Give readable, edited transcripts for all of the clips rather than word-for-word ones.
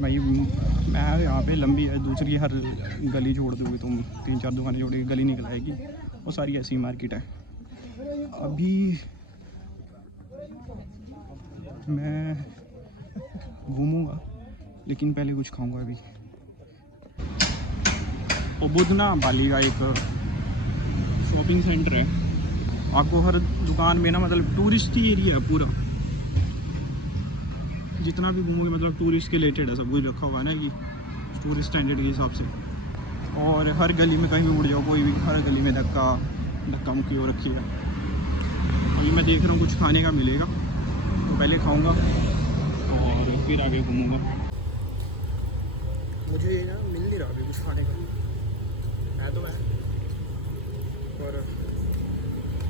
भाई मैं यहाँ पे लंबी है, दूसरी हर गली छोड़ दोगे तुम, 3-4 दुकानें छोड़ के गली निकल आएगी, वो सारी ऐसी मार्केट है। अभी मैं घूमूंगा लेकिन पहले कुछ खाऊंगा। अभी बुधना बाली का एक शॉपिंग सेंटर है, आपको हर दुकान में ना मतलब टूरिस्ट ही एरिया है पूरा, जितना भी घूमोगे मतलब टूरिस्ट के रिलेटेड है, सब कुछ रखा हुआ है ना कि टूरिस्ट स्टैंडर्ड के हिसाब से। और हर गली में कहीं भी उड़ जाओ, कोई भी हर गली में धक्का मुक्की हो रखी है। अभी मैं देख रहा हूँ कुछ खाने का मिलेगा तो पहले खाऊंगा और फिर आगे घूमूंगा। मुझे ना मिल नहीं रहा अभी कुछ खाने का, है तो है पर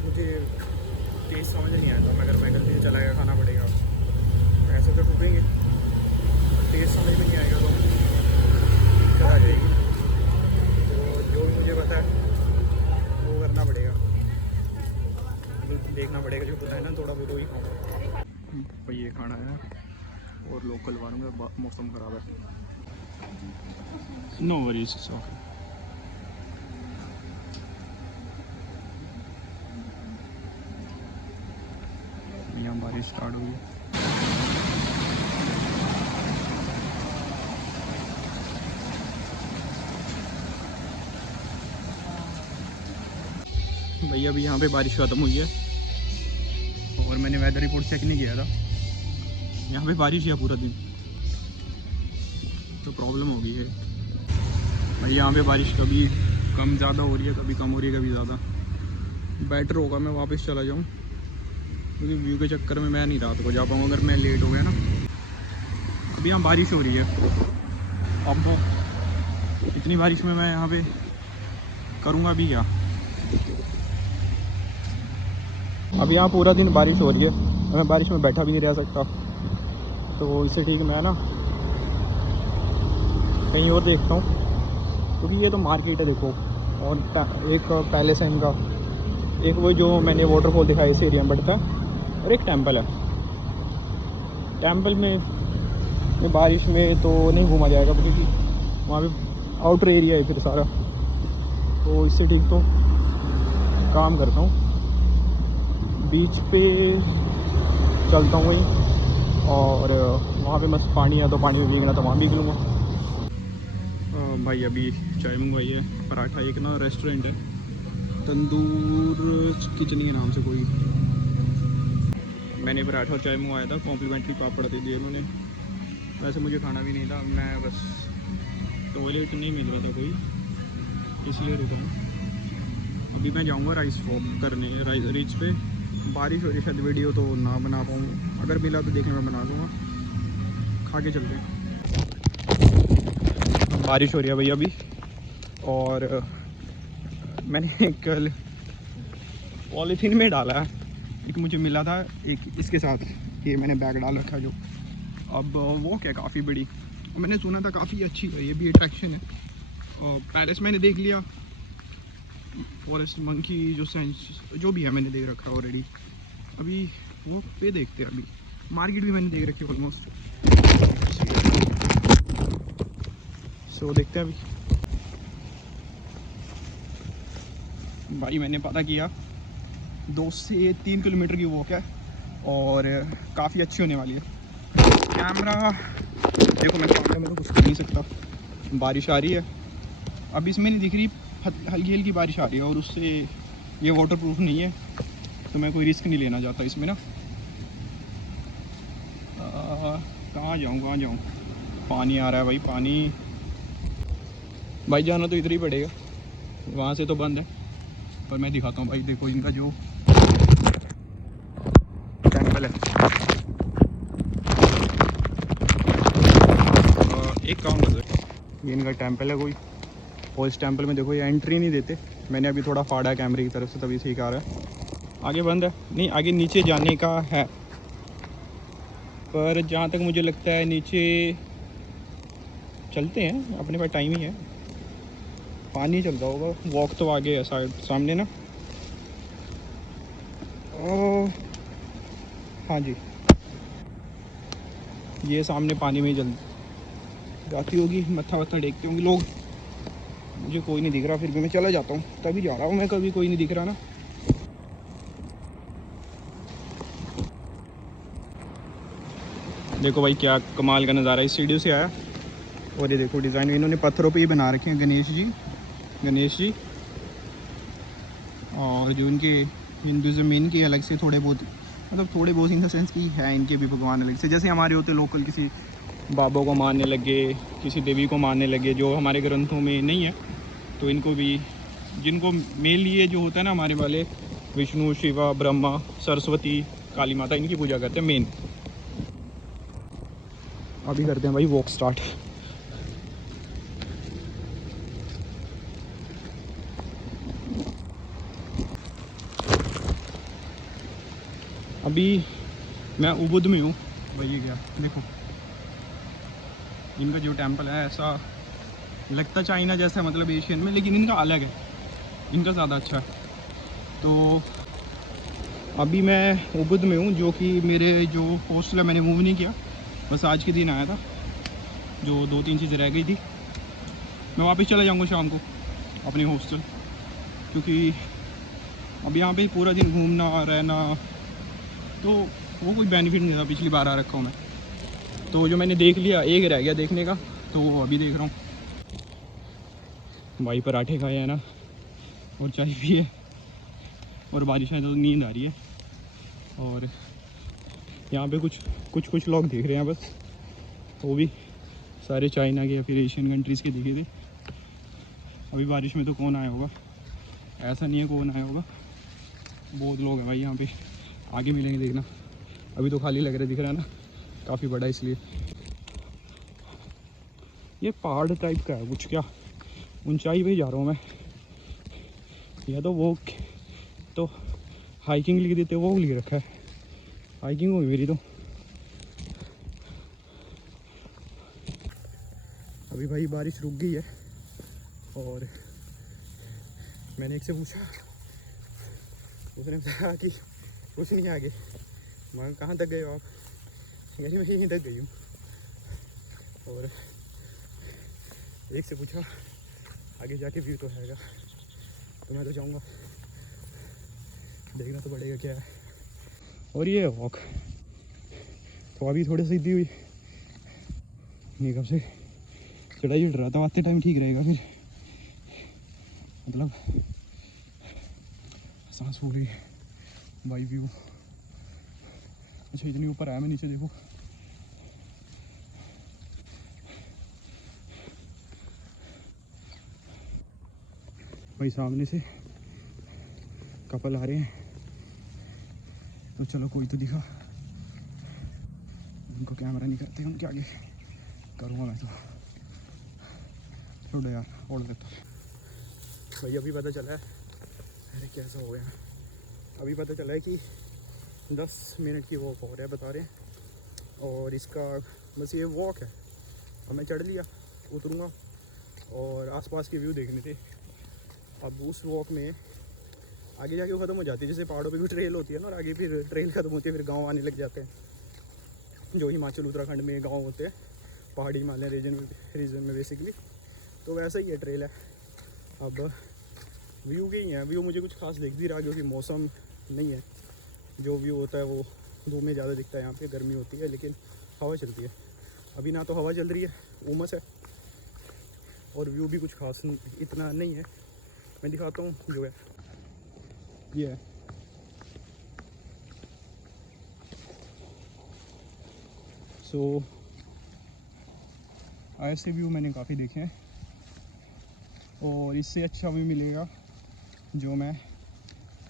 मुझे टेस्ट समझ नहीं आता। अगर मैं गलती से चला गया खाना पड़ेगा, ऐसे तो टूटेंगे, टेस्ट समझ में नहीं आएगा तो दिक्कत आ जाएगी। तो जो भी मुझे पता है वो करना पड़ेगा, देखना पड़ेगा, जो पता है ना थोड़ा बहुत ही खाऊंगा। भाई ये खाना है और लोकल वालों में मौसम ख़राब है, नो वरीज ओके। यहाँ बारिश स्टार्ट हुई है। भैया अभी यहाँ पे बारिश ख़त्म हुई है और मैंने वेदर रिपोर्ट चेक नहीं किया था, यहाँ पे बारिश है पूरा दिन, तो प्रॉब्लम हो गई है भाई। यहाँ पे बारिश कभी कम ज़्यादा हो रही है, कभी कम हो रही है, कभी ज़्यादा। बेटर होगा मैं वापस चला जाऊँ, क्योंकि व्यू के चक्कर में मैं नहीं रात को जा पाऊँगा अगर मैं लेट हो गया ना। अभी यहाँ बारिश हो रही है, अब इतनी बारिश में मैं यहाँ पे करूँगा अभी क्या। अब यहाँ पूरा दिन बारिश हो रही है, मैं बारिश में बैठा भी नहीं रह सकता, तो इससे ठीक मैं ना कहीं और देखता हूँ, क्योंकि ये तो मार्केट है देखो, और एक पैलेस है इनका, एक वो जो मैंने वाटरफॉल दिखाया इस एरिया में पड़ता है, और एक टेंपल है। टेंपल में बारिश में तो नहीं घूमा जाएगा क्योंकि वहाँ पे आउटर एरिया है फिर सारा, तो इससे ठीक तो काम करता हूँ, बीच पे चलता हूँ वहीं, और वहाँ पे मस्त पानी है तो पानी में भीगना तो वहाँ भीग लूँगा। भाई अभी चाय मंगवाई है, पराठा, एक ना रेस्टोरेंट है तंदूर किचन के नाम से कोई, मैंने पराठा और चाय मंगवाया था, कॉम्प्लीमेंट्री पापड़ दे दिए उन्होंने। वैसे मुझे खाना भी नहीं था, मैं बस टॉयलेट नहीं मिल रहा था कोई, इसलिए रुका हूँ। अभी मैं जाऊँगा राइस वॉक करने, रिच पे। बारिश हो रही शायद वीडियो तो ना बना पाऊँ, अगर मिला तो देखने में बना लूँगा, खा के चलते हैं। बारिश हो रही है भैया अभी, और मैंने कल पॉलीथीन में डाला है, एक मुझे मिला था एक इसके साथ, ये मैंने बैग डाल रखा जो, अब वो क्या काफ़ी बड़ी, और मैंने सुना था काफ़ी अच्छी है, ये भी अट्रैक्शन है। और पैलेस मैंने देख लिया, फॉरेस्ट मंकी जो सेंस जो भी है मैंने देख रखा है ऑलरेडी। अभी वो पे देखते हैं, अभी मार्केट भी मैंने देख रखी है ऑलमोस्ट, सो देखते हैं अभी। भाई मैंने पता किया 2 से 3 किलोमीटर की वॉक है और काफ़ी अच्छी होने वाली है। कैमरा देखो, मैं कैमरे में तो कुछ कर नहीं सकता, बारिश आ रही है, अब इसमें नहीं दिख रही, हल्की हल्की बारिश आ रही है, और उससे ये वाटर प्रूफ नहीं है तो मैं कोई रिस्क नहीं लेना चाहता इसमें ना। कहाँ जाऊँ, पानी आ रहा है भाई, पानी भाई जाना तो इधर ही पड़ेगा, वहाँ से तो बंद है, पर मैं दिखाता हूँ भाई। देखो इनका जो टेंपल है, एक काम कर सकते, ये इनका टेंपल है कोई, और इस टेंपल में देखो ये एंट्री नहीं देते, मैंने अभी थोड़ा फाड़ा है कैमरे की तरफ से तभी ठीक आ रहा है। आगे बंद है, नहीं आगे नीचे जाने का है, पर जहाँ तक मुझे लगता है नीचे चलते हैं, अपने पास टाइम ही है, पानी चल रहा होगा, वॉक तो आगे है साइड सामने ना। ओ हाँ जी, ये सामने पानी में ही चल, जाती होगी, मत्था वत्था टेकते होंगे लोग। मुझे कोई नहीं दिख रहा, फिर भी मैं चला जाता हूँ, तभी जा रहा हूँ मैं, कभी कोई नहीं दिख रहा ना। देखो भाई क्या कमाल का नज़ारा, इस सीढ़ियों से आया। और ये देखो डिज़ाइन इन्होंने पत्थरों पे ही बना रखे हैं, गणेश जी। और जो इनके हिंदुज़म में इनके अलग से थोड़े बहुत, मतलब थोड़े बहुत इन द सेंस की है इनके भी भगवान अलग से, जैसे हमारे होते लोकल, किसी बाबा को मानने लगे, किसी देवी को मानने लगे, जो हमारे ग्रंथों में नहीं है, तो इनको भी, जिनको मेन ये जो होता है ना हमारे वाले, विष्णु, शिवा, ब्रह्मा, सरस्वती, काली माता, इनकी पूजा करते हैं मेन। अभी करते हैं भाई वॉक स्टार्ट। अभी मैं उबुद में हूँ भाई, ये क्या देखो, इनका जो टेंपल है ऐसा लगता चाइना जैसा, मतलब एशियन में, लेकिन इनका अलग है, इनका ज़्यादा अच्छा है। तो अभी मैं उबुद में हूँ, जो कि मेरे जो हॉस्टल है मैंने मूव नहीं किया, बस आज के दिन आया था, जो 2-3 चीज़ें रह गई थी। मैं वापस चला जाऊँगा शाम को अपने हॉस्टल, क्योंकि अब यहाँ पे पूरा दिन घूमना रहना तो वो कोई बेनिफिट नहीं था। पिछली बार आ रखा हूँ मैं, तो जो मैंने देख लिया, एक रह गया देखने का, तो अभी देख रहा हूँ। भाई पराठे खाए हैं ना, और चाय भी है, और बारिश है तो नींद आ रही है। और यहाँ पे कुछ लोग देख रहे हैं बस, वो भी सारे चाइना के या फिर एशियन कंट्रीज़ के दिखे थे। अभी बारिश में तो कौन आया होगा, ऐसा नहीं है कौन आया होगा, बहुत लोग हैं भाई यहाँ पे, आगे मिलेंगे देखना। अभी तो खाली लग रहा है, दिख रहा है ना, काफ़ी बड़ा, इसलिए ये पहाड़ टाइप का है कुछ, क्या ऊंचाई पे जा रहा हूँ मैं, या तो वो तो हाइकिंग लिख देते, वो लिख रखा है, हाइकिंग होगी मेरी तो। अभी भाई बारिश रुक गई है, और मैंने एक से पूछा, उसने बताया कि कुछ नहीं आगे। मैं कहाँ तक गए हो आप? यही मैं यहीं तक गई हूँ। और एक से पूछा आगे जाके व्यू तो हैगा, तो मैं तो जाऊँगा, देखना तो पड़ेगा क्या है। और ये वॉक तो अभी थोड़ी सीधी हुई, ये कब से चढ़ाई उठ रहा था, आते टाइम ठीक रहेगा, फिर मतलब सांस फूल रही भाई। व्यू अच्छा इतनी ऊपर आया मैं, नीचे देखो भाई, सामने से कपल आ रहे हैं, तो चलो कोई तो दिखा, उनको कैमरा नहीं करते, उनके आगे करूँगा मैं तो, छोड़ो यार, और देता भाई। अभी पता चला है, अरे कैसा हो गया, अभी पता चला है कि 10 मिनट की वॉक हो रहा है बता रहे हैं, और इसका बस ये वॉक है, और मैं चढ़ लिया, उतरूँगा और आसपास के व्यू देखने थे। अब उस वॉक में आगे जाके वो ख़त्म हो जाती है, जैसे पहाड़ों पे भी ट्रेल होती है ना, और आगे फिर ट्रेल ख़त्म होती है, फिर गांव आने लग जाते हैं, जो हिमाचल उत्तराखंड में गांव होते हैं, पहाड़ी हिमालय रीजन में बेसिकली, तो वैसा ही है ट्रेल है। अब व्यू के ही हैं, व्यू मुझे कुछ खास दिख भी रहा, क्योंकि मौसम नहीं है, जो व्यू होता है वो धूप में ज़्यादा दिखता है, यहाँ पे गर्मी होती है लेकिन हवा चलती है। अभी ना तो हवा चल रही है, उमस है, और व्यू भी कुछ खास इतना नहीं है। मैं दिखाता हूँ जो है, ये है सो ऐसे व्यू मैंने काफ़ी देखे हैं, और इससे अच्छा व्यू मिलेगा जो मैं,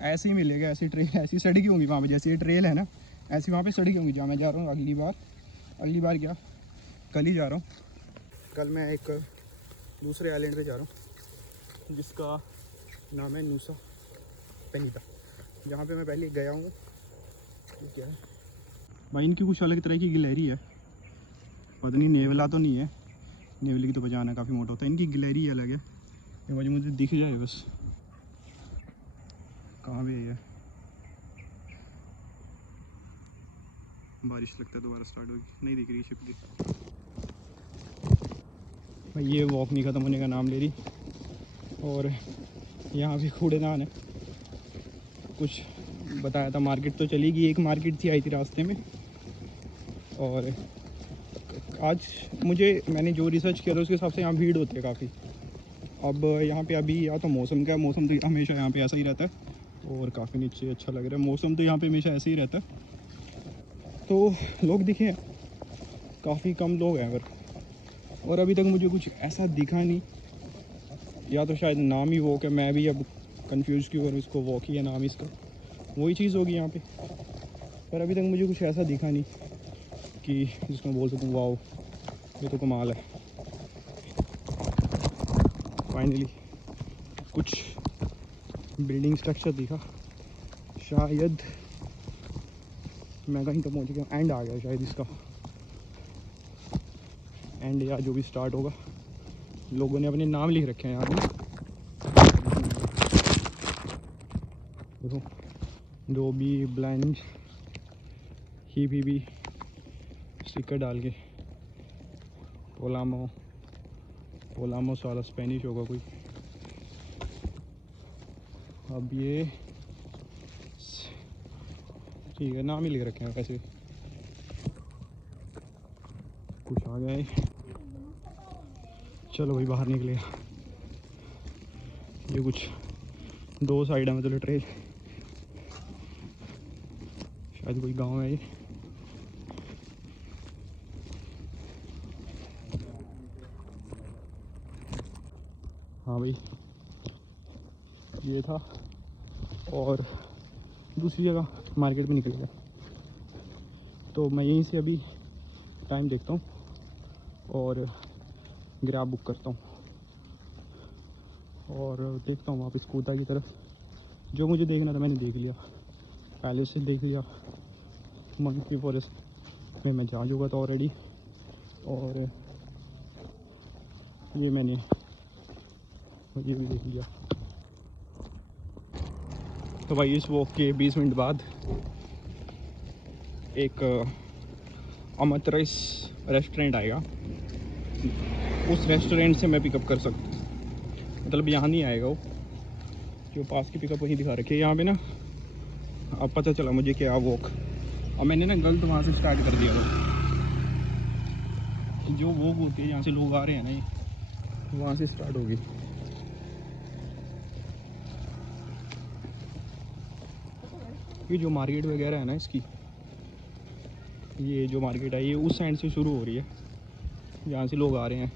ऐसे ही मिलेगा, ऐसी ट्रेल, ऐसी सड़क होंगी वहाँ पे, जैसे ये ट्रेल है ना, ऐसी वहाँ पे सड़क होंगी जहाँ मैं जा रहा हूँ। अगली बार क्या, कल ही जा रहा हूँ, कल मैं एक दूसरे आइलैंड पे जा रहा हूँ, जिसका नाम है नूसा पेनिटा, जहाँ पे मैं पहले गया हूँ। ये क्या है भाई, इनकी कुछ अलग तरह की गिलहरी है, पता नहीं नेवला तो नहीं है, नेवले की तो पहचान है, काफ़ी मोटा होता है, इनकी गिलहरी अलग है, ये मुझे दिख जाए बस। कहाँ पे है, बारिश लगता है दोबारा स्टार्ट होगी, नहीं दिख रही शिप की। भाई ये वॉक नहीं ख़त्म होने का नाम ले रही। और यहाँ भी कूड़ेदान है। कुछ बताया था मार्केट तो चली गई, एक मार्केट थी आई थी रास्ते में। और आज मैंने जो रिसर्च किया था उसके हिसाब से यहाँ भीड़ होती है काफ़ी। अब यहाँ पे अभी या तो मौसम का, मौसम तो हमेशा यहाँ पे ऐसा ही रहता है। और काफ़ी नीचे अच्छा लग रहा है, मौसम तो यहाँ पे हमेशा ऐसे ही रहता है। तो लोग दिखे हैं, काफ़ी कम लोग हैं अगर। और अभी तक मुझे कुछ ऐसा दिखा नहीं, या तो शायद नाम ही वॉक है, मैं भी अब कंफ्यूज क्यों करूँ इसको, वॉक ही है नाम इसका, वही चीज़ होगी यहाँ पे। पर अभी तक मुझे कुछ ऐसा दिखा नहीं कि जिसको बोल सकूँ वाओ ये तो कमाल है। फाइनली कुछ बिल्डिंग स्ट्रक्चर दिखा, शायद मैं कहीं तो पहुँच गया, एंड आ गया शायद इसका, एंड या जो भी स्टार्ट होगा। लोगों ने अपने नाम लिख रखे हैं यहाँ पे, देखो दो बी ब्लाइंड ही भी स्टिकर डाल के। पोलामोस वाला स्पेनिश होगा कोई। अब ये ठीक है, नाम ही लिख रखे हैं वैसे। कुछ आ गया है, चलो भाई बाहर निकले। ये कुछ दो साइड है मतलब ट्रेल, शायद कोई गांव है ये। हाँ भाई ये था, और दूसरी जगह मार्केट में निकल गया। तो मैं यहीं से अभी टाइम देखता हूँ और ग्रैब बुक करता हूँ और देखता हूँ वापस कोटा की तरफ। जो मुझे देखना था मैंने देख लिया, पैलेस से देख लिया, मंकी फॉरेस्ट में मैं जा चुका था ऑलरेडी, और ये भी देख लिया। तो भाई इस वॉक के 20 मिनट बाद एक अमृतसर रेस्टोरेंट आएगा, उस रेस्टोरेंट से मैं पिकअप कर सकता हूँ। मतलब यहाँ नहीं आएगा वो, जो पास की पिकअप वहीं दिखा रखी है यहाँ पे ना। अब पता चला मुझे क्या वॉक, और मैंने ना गलत वहाँ से स्टार्ट कर दिया था। जो वॉक होती है यहाँ से लोग आ रहे हैं ना, ये वहाँ से स्टार्ट होगी। ये जो मार्केट वगैरह है ना इसकी, ये जो मार्केट है ये उस साइड से शुरू हो रही है जहाँ से लोग आ रहे हैं।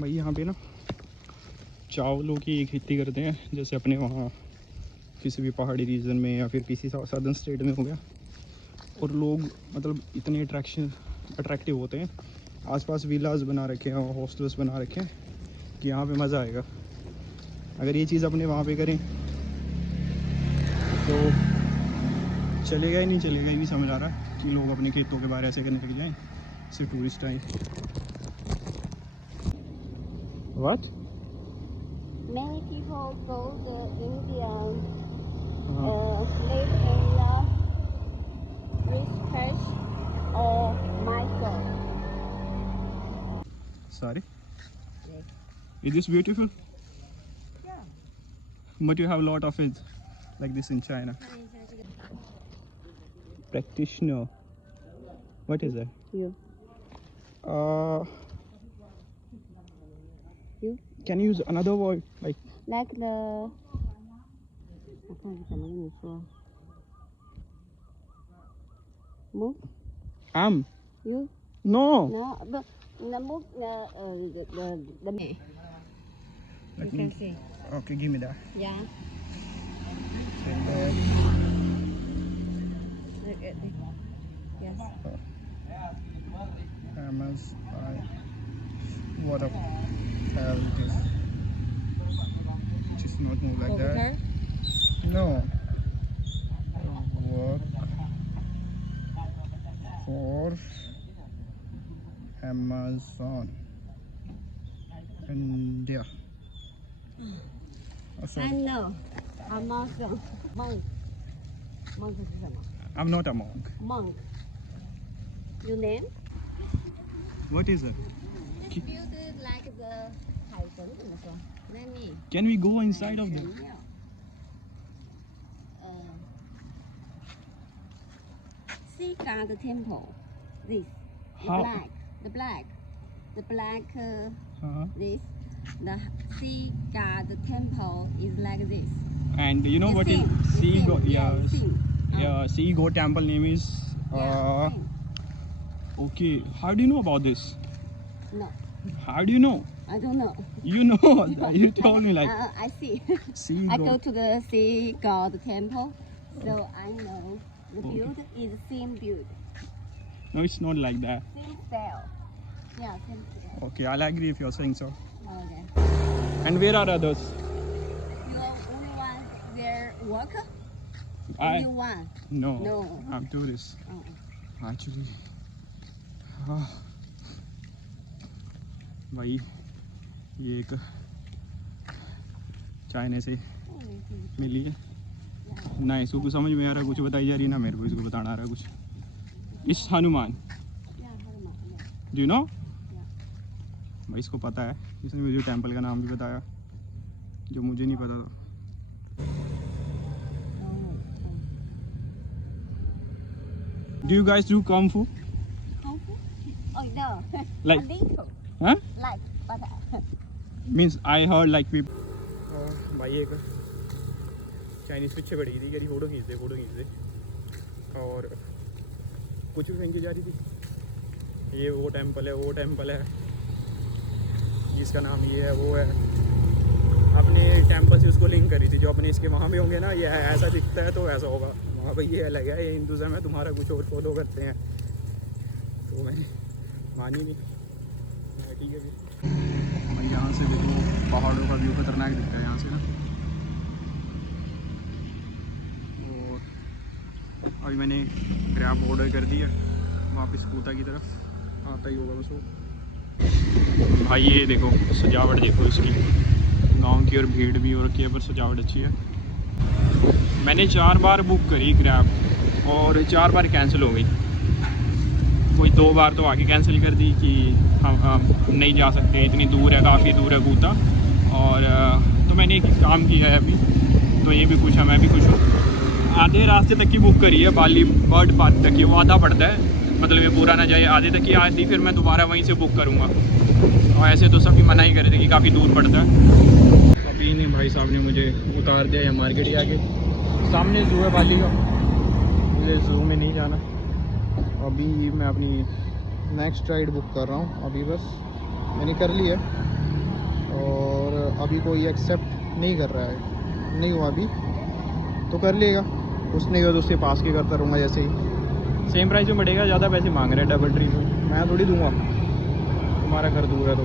भाई यहाँ पे ना चावलों की खेती करते हैं, जैसे अपने वहाँ किसी भी पहाड़ी रीजन में या फिर किसी सदर्न स्टेट में हो गया। और लोग मतलब इतने अट्रैक्टिव होते हैं, आसपास विलास बना रखे हैं और हॉस्टल्स बना रखे हैं कि यहाँ पे मज़ा आएगा। अगर ये चीज़ अपने वहाँ पे करें तो चलेगा ही नहीं चलेगा, ये भी समझ आ रहा है कि लोग अपने खेतों के बाहर ऐसे करने लग जाएँ, इससे टूरिस्ट आए। What? Many people go to India, हाँ live in Rishikesh or Mysore. sorry, Yes. is this beautiful? Yeah. But you have a lot of it like this in China. Practitioner, what is that? You. Uh, You. can you use another word like Like the. 我看怎么跟你说。Move. am? You. No. No. The move. The. Let You me, can see. okay, give me that. Yeah. Say that. Look at this. Yes. What the hell is this? Just not move like that. No. Work for Amazon India. Oh, I sorry. know. Amazon. Monk. Monk 是什么？ I'm not a monk. Monk. Your name? What is it? It's built like the Titan. Let me. Can we go inside of them? Sea God Temple. This. How? The black. Uh-huh. This. The Sea God Temple is like this. And you know It's what is same. It's sea same. goat? Yeah, Yeah, it's same. sea goat temple name is. Yeah, same. Okay. How do you know about this? No, How do you know? I don't know. You know. You told me like I see. sea I go goat. to the Sea God Temple, so I know the Okay. build is same build, No, it's not like that. same style. Yeah, same style. Okay, I'll agree if you're saying so. Okay. And where are others? You are only one there worker? I Only one? no. No. I'm tourist. Oh. Actually. भाई ये एक China से मिली है ना, इसको कुछ समझ में आ रहा, कुछ बताई जा रही है ना मेरे को इसको बताना आ रहा कुछ. इस Hanuman Yeah, Hanuman, yeah. Do you know? भाई इसको पता है, इसने मुझे टेंपल का नाम भी बताया जो मुझे नहीं पता था. डू यू गाइस डू कung fu? Kung Fu? Oh, no. Like- A little. Huh? Like, but means I heard like people. भाई एक चाइनीज़ पीछे पड़ी थी, कह रही फोटो खींच दे और कुछ भी फेंकी जा रही थी. ये वो टेंपल है जिसका नाम ये है वो है. अपने टेंपल से उसको लिंक करी थी, जो अपने इसके वहाँ भी होंगे ना, ये ऐसा दिखता है तो ऐसा होगा वहाँ पर, ये अलग है, ये हिंदुज़म है, तुम्हारा कुछ और फॉलो करते हैं. तो मैंने मानी नहीं. ठीक है जी. भाई यहाँ से देखो पहाड़ों का व्यू खतरनाक दिखता है यहाँ से ना. और अभी मैंने ग्रैब ऑर्डर कर दिया वापस कूता की तरफ, आता ही होगा बस वो. भाई ये देखो सजावट देखो इसकी, गांव की और भीड़ भी हो रखी है पर सजावट अच्छी है. मैंने 4 बार बुक करी ग्रैब और 4 बार कैंसिल हो गई. कोई 2 बार तो आगे कैंसिल कर दी कि हम नहीं जा सकते, इतनी दूर है, काफ़ी दूर है कूता. और तो मैंने एक काम किया है अभी, तो ये भी खुश है, मैं भी खुश हूँ. आधे रास्ते तक की बुक करी है, बाली बर्ड पार्क तक की, वो आधा पड़ता है, मतलब ये पूरा ना जाए, आधे तक की आधी फिर मैं दोबारा वहीं से बुक करूँगा. और ऐसे तो सभी मना ही करे थे कि काफ़ी दूर पड़ता है. अभी नहीं भाई साहब ने मुझे उतार दिया या मार्केट ही आगे, सामने जू है बाली का, मुझे जू में नहीं जाना. अभी मैं अपनी नेक्स्ट राइड बुक कर रहा हूँ. अभी बस मैंने कर ली है और अभी कोई एक्सेप्ट नहीं कर रहा है, नहीं हुआ अभी तो कर लेगा. उसने तो उसके पास के करता रहूँगा, जैसे ही सेम प्राइस में बढ़ेगा. ज़्यादा पैसे मांग रहे हैं, डबल ट्रिपल, मैं थोड़ी दूंगा, तुम्हारा घर दूर है तो.